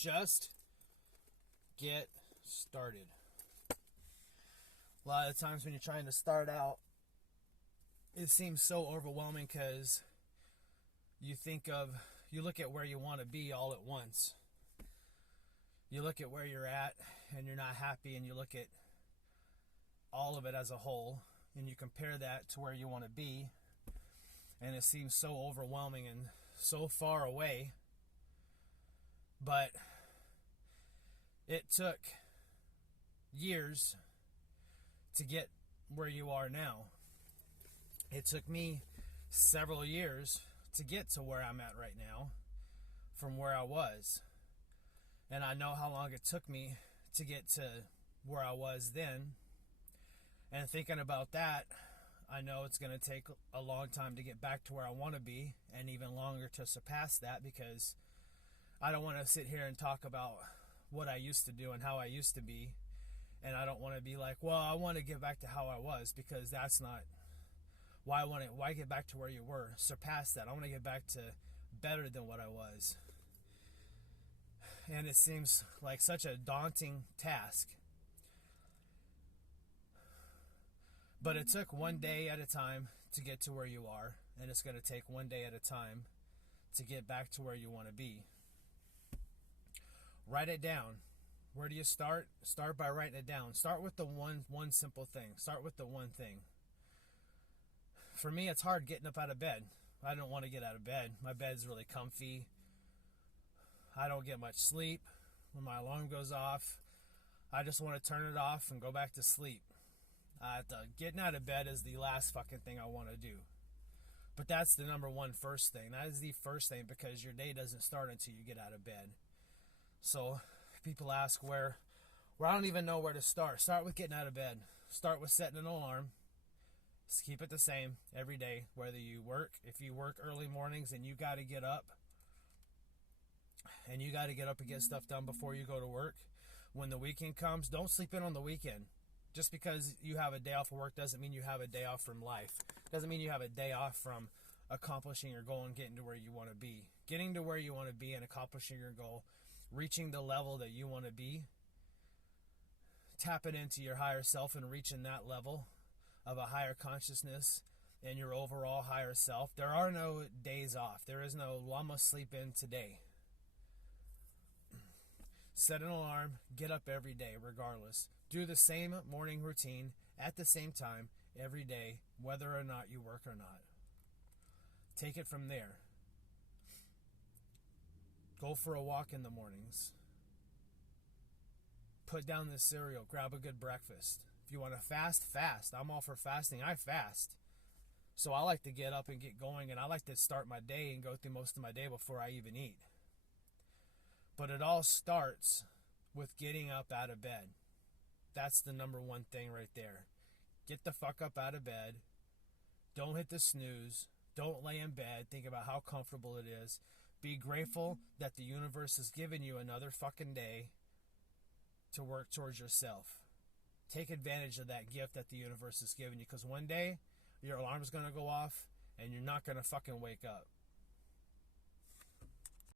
Just get started. A lot of times when you're trying to start out, it seems so overwhelming because you look at where you want to be all at once. You look at where you're at and you're not happy, and you look at all of it as a whole and you compare that to where you want to be, and it seems so overwhelming and so far away. But it took years to get where you are now. It took me several years to get to where I'm at right now from where I was. And I know how long it took me to get to where I was then. And thinking about that, I know it's going to take a long time to get back to where I want to be, and even longer to surpass that, because I don't want to sit here and talk about what I used to do and how I used to be. And I don't want to be like, well, I want to get back to how I was, because that's not why get back to where you were? Surpass that. I want to get back to better than what I was. And it seems like such a daunting task. But it took one day at a time to get to where you are, and it's going to take one day at a time to get back to where you want to be. Write it down. Where do you start? Start by writing it down. Start with the one simple thing. Start with the one thing. For me, it's hard getting up out of bed. I don't want to get out of bed. My bed's really comfy. I don't get much sleep. When my alarm goes off, I just want to turn it off and go back to sleep. Getting out of bed is the last fucking thing I want to do. But that's the number one first thing. That is the first thing, because your day doesn't start until you get out of bed. So people ask where I don't even know where to start. Start with getting out of bed. Start with setting an alarm. Just keep it the same every day, whether you work. If you work early mornings and you got to get up, and get stuff done before you go to work. When the weekend comes, don't sleep in on the weekend. Just because you have a day off of work doesn't mean you have a day off from life. Doesn't mean you have a day off from accomplishing your goal and getting to where you want to be. Getting to where you want to be and accomplishing your goal, reaching the level that you want to be, tapping into your higher self and reaching that level of a higher consciousness and your overall higher self. There are no days off. There is no, well, I must sleep in today. Set an alarm, get up every day regardless. Do the same morning routine at the same time every day, whether or not you work or not. Take it from there. Go for a walk in the mornings. Put down the cereal, grab a good breakfast. If you want to fast, fast. I'm all for fasting. I fast. So I like to get up and get going, and I like to start my day and go through most of my day before I even eat. But it all starts with getting up out of bed. That's the number one thing right there. Get the fuck up out of bed. Don't hit the snooze. Don't lay in bed. Think about how comfortable it is. Be grateful that the universe has given you another fucking day to work towards yourself. Take advantage of that gift that the universe has given you, because one day your alarm's going to go off and you're not going to fucking wake up.